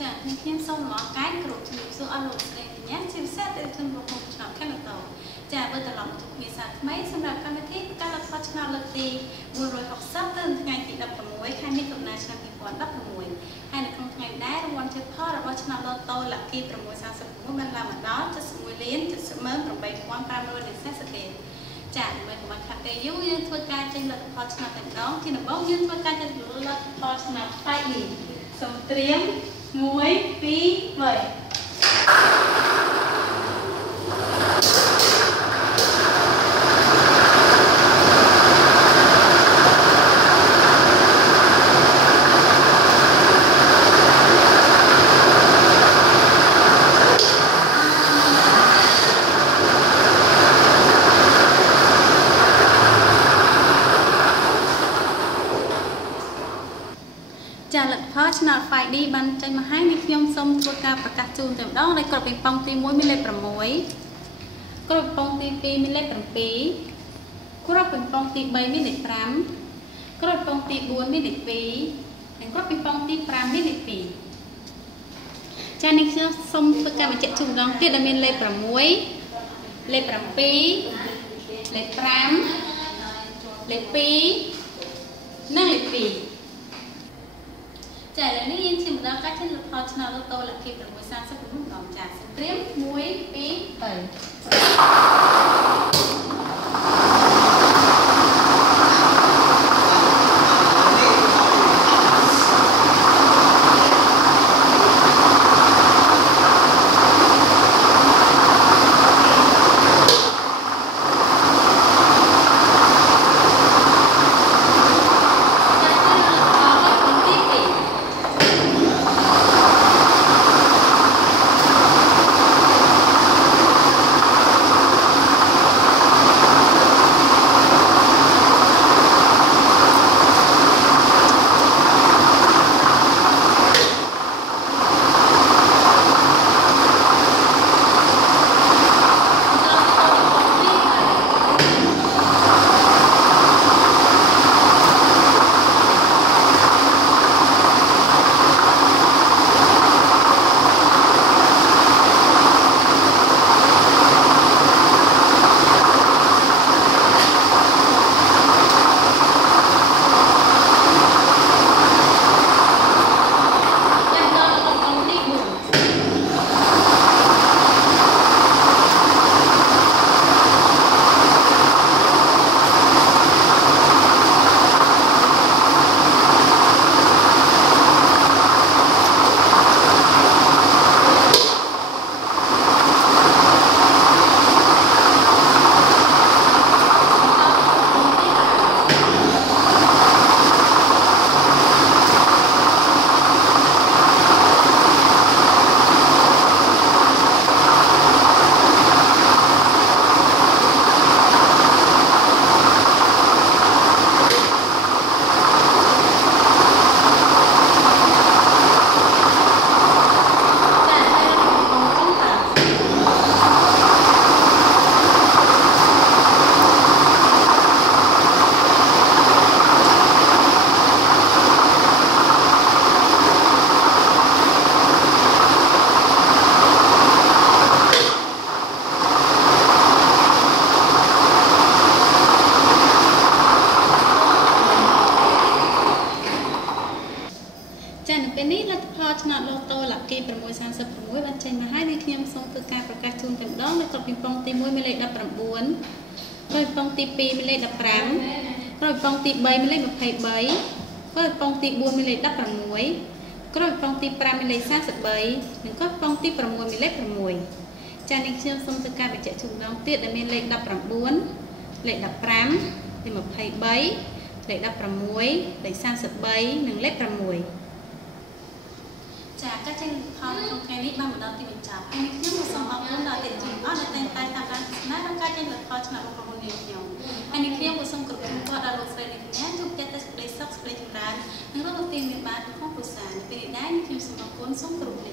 ចានេះខ្ញុំសូមមកកាយគ្រប់ជំរាបសួរអស់លោកស្រីញ៉ាំជាពិសេសទៅជនរងឆ្នាំខាងតោចាបើត្រឡប់មកភាសាថ្មីសម្រាប់កម្មវិធីការលទ្ធផលឆ្នាំលើកទី460ទៅថ្ងៃទី16ខែមិថុនាឆ្នាំ2016ហើយនៅក្នុងថ្ងៃដែររង្វាន់ជិតផលរបស់ឆ្នាំឡូតូលក្ខី639បានឡើងមកដល់71លាន78500លានសេសទេចាដើម្បីកុំឲ្យខាត់ពេលយូរយើងធ្វើការចេញលទ្ធផលឆ្នាំតែម្ដងជាដំបូងយើងធ្វើការចេញលទ្ធផលឆ្នាំផ្នែកនេះសូមត្រៀម1 2 3ចាលទ្ធផលឆ្នាំ 5D បានចេញមកហើយនេះខ្ញុំសូមធ្វើការប្រកាសជូនតែម្ដងដោយគ្រាប់ពីប៉ង់ទី1មានលេខ6គ្រាប់ប៉ង់ទី2មានលេខ7គ្រាប់ពីប៉ង់ទី3មានលេខ5គ្រាប់ប៉ង់ទី4មានលេខ2និងគ្រាប់ពីប៉ង់ទី5មានលេខ2ចានេះខ្ញុំសូមធ្វើការបញ្ជាក់ជូនម្ដងទៀតដែលមានលេខ6លេខ7លេខ5លេខ2និងលេខ2ចាឥឡូវនេះយើងជិះមកដល់ការចេញលទ្ធផលឆ្នាំឡូតូលក្ខី639ម្ដងចាសូមត្រៀម1 2 3ចានៅពេលនេះលទ្ធផលឆ្នោតឡូតូលក្ខី636បានចេញមកហើយនេះខ្ញុំសូមធ្វើការប្រកាសជូនតែម្ដងនៅក្រុមពីប៉ង់ទី1មានលេខ19ក្រុមពីប៉ង់ទី2មានលេខ15ក្រុមពីប៉ង់ទី3មានលេខ23ក្រុមពីប៉ង់ទី4មានលេខ16ក្រុមពីប៉ង់ទី5មានលេខ33និងក្រុមពីប៉ង់ទី6មានលេខ6ចានេះខ្ញុំសូមធ្វើការបញ្ជាក់ជូនម្ដងទៀតដែលមានលេខ19លេខ15លេខ23លេខ16លេខ33និងលេខ6ចាការចេញផលក្នុងថ្ងៃនេះបានមកដល់ទីបញ្ចប់ហើយខ្ញុំសូមអរគុណដល់អ្នកជំនាញដែលតែងតែតាមដានទស្សនាក្នុងការចេញលទ្ធផលឆ្នាំ6នេះខ្ញុំហើយនេះខ្ញុំសូមគោរពជំរាបដល់លោកស្រីអ្នកកញ្ញាជួបតែសេចក្តីសុខសេចក្តីចម្រើននិងរកទីមានបានក្នុងគ្រួសារនៅពេលនេះដែរខ្ញុំសូមអរគុណសូមគោរព